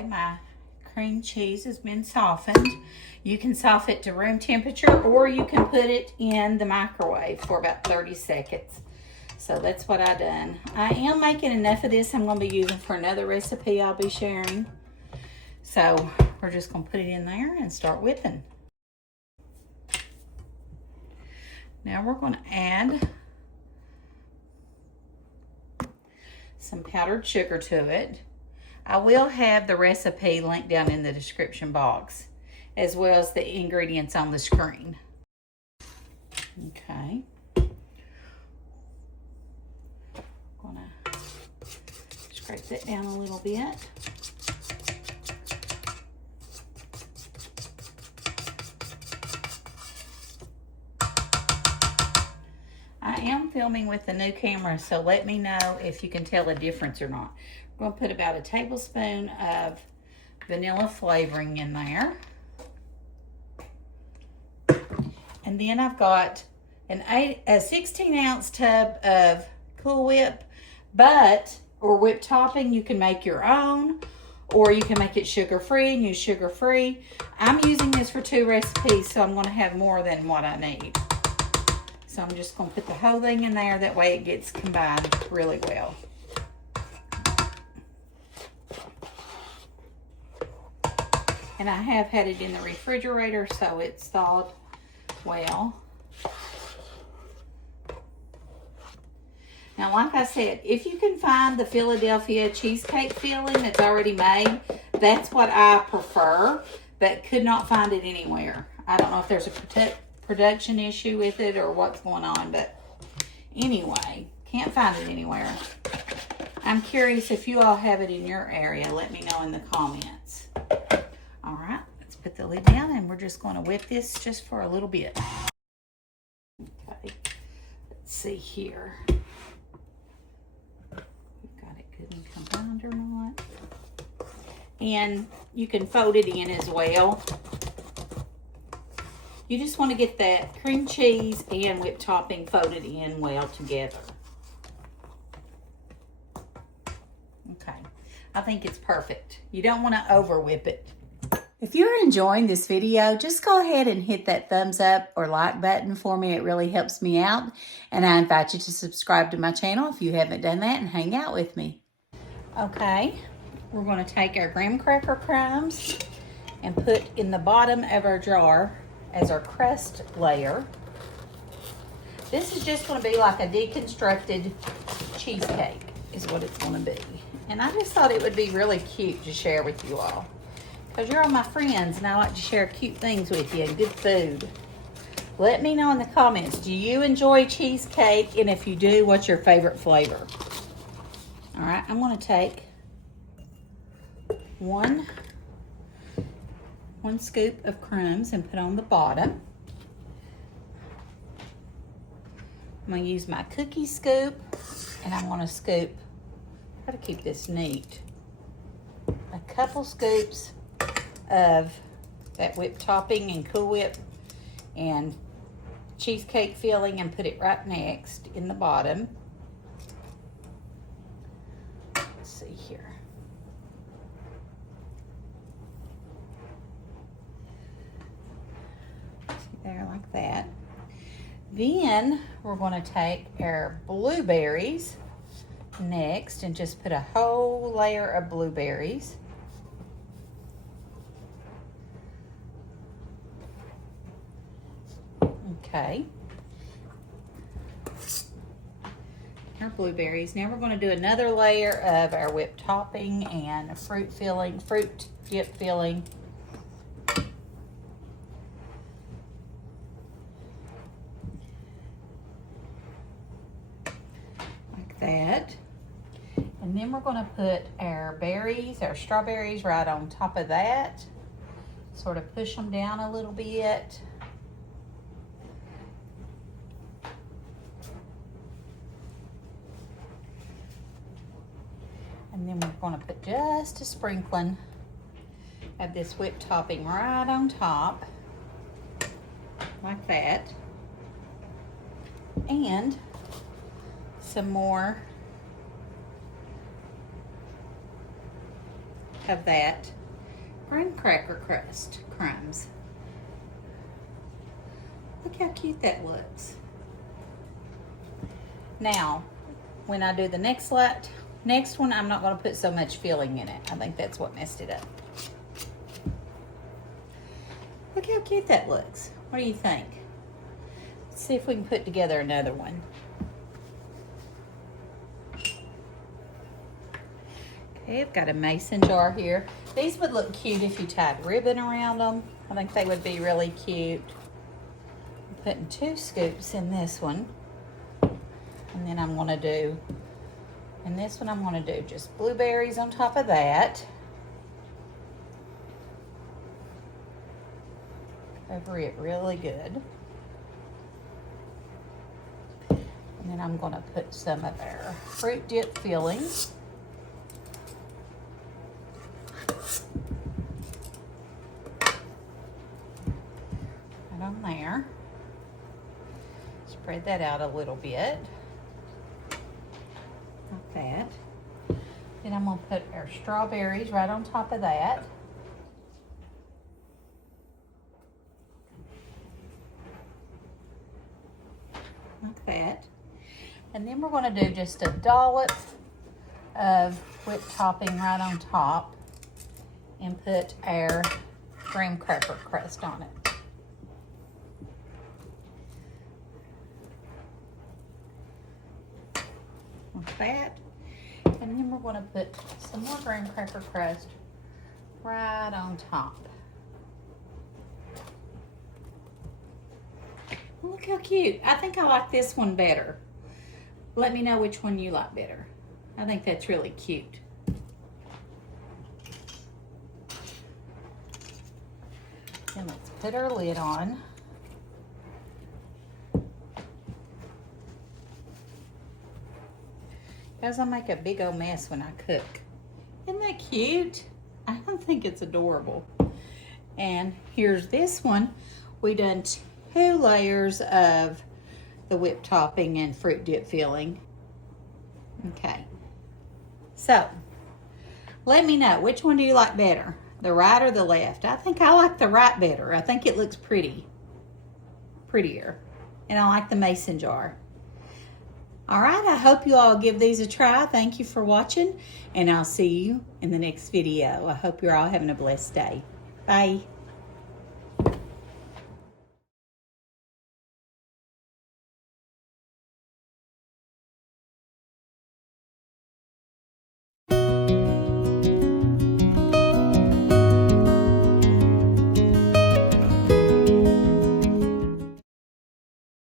Okay, my cream cheese has been softened. You can soften it to room temperature, or you can put it in the microwave for about 30 seconds. So that's what I done. I am making enough of this I'm going to be using for another recipe I'll be sharing. So we're just going to put it in there and start whipping. Now we're going to add some powdered sugar to it. I will have the recipe linked down in the description box, as well as the ingredients on the screen. Okay. I'm gonna scrape that down a little bit. I am filming with the new camera, so let me know if you can tell a difference or not. I'm going to put about a tablespoon of vanilla flavoring in there. And then I've got a 16-ounce tub of Cool Whip, or whipped topping. You can make your own, or you can make it sugar-free and use sugar-free. I'm using this for 2 recipes, so I'm going to have more than what I need. So I'm just going to put the whole thing in there. That way it gets combined really well. And I have had it in the refrigerator, so it's thawed well. Now, like I said, if you can find the Philadelphia cheesecake filling that's already made, that's what I prefer, but could not find it anywhere. I don't know if there's a production issue with it or what's going on, but anyway, can't find it anywhere. I'm curious if you all have it in your area. Let me know in the comments. All right, let's put the lid down and we're just going to whip this just for a little bit. Okay, let's see here. Got it good and combined or not? And you can fold it in as well. You just want to get that cream cheese and whipped topping folded in well together. Okay, I think it's perfect. You don't want to over whip it. If you're enjoying this video, just go ahead and hit that thumbs up or like button for me. It really helps me out. And I invite you to subscribe to my channel if you haven't done that and hang out with me. Okay, we're going to take our graham cracker crumbs and put in the bottom of our jar as our crust layer. This is just going to be like a deconstructed cheesecake is what it's going to be. And I just thought it would be really cute to share with you all, because you're all my friends and I like to share cute things with you and good food. Let me know in the comments, do you enjoy cheesecake? And if you do, what's your favorite flavor? All right, I'm going to take one scoop of crumbs and put on the bottom. I'm going to use my cookie scoop, and I'm going to scoop, try to keep this neat, a couple scoops of that whipped topping and Cool Whip and cheesecake filling, and put it right next in the bottom. Let's see here. There, like that. Then we're going to take our blueberries next and just put a whole layer of blueberries. Okay. Our blueberries. Now we're going to do another layer of our whipped topping and fruit dip filling. That. And then we're going to put our strawberries right on top of that. Sort of push them down a little bit. And then we're going to put just a sprinkling of this whipped topping right on top, like that. And some more of that graham cracker crust crumbs. Look how cute that looks. Now, when I do the next one, I'm not going to put so much filling in it. I think that's what messed it up. Look how cute that looks. What do you think? Let's see if we can put together another one. Okay, I've got a mason jar here. These would look cute if you tied ribbon around them. I think they would be really cute. I'm putting 2 scoops in this one. And then I'm gonna do, in this one I'm gonna do just blueberries on top of that. Cover it really good. And then I'm gonna put some of our fruit dip filling. Right on there. Spread that out a little bit. Like that. Then I'm gonna put our strawberries right on top of that. Like that. And then we're gonna do just a dollop of whipped topping right on top and put our graham cracker crust on it. Like that. And then we're going to put some more graham cracker crust right on top. Look how cute. I think I like this one better. Let me know which one you like better. I think that's really cute. Then let's put our lid on. Guys, I make a big old mess when I cook. Isn't that cute? I don't think it's adorable. And here's this one. We done 2 layers of the whipped topping and fruit dip filling. Okay. So, let me know, which one do you like better? The right or the left? I think I like the right better. I think it looks prettier. And I like the mason jar. All right, I hope you all give these a try. Thank you for watching, and I'll see you in the next video. I hope you're all having a blessed day. Bye.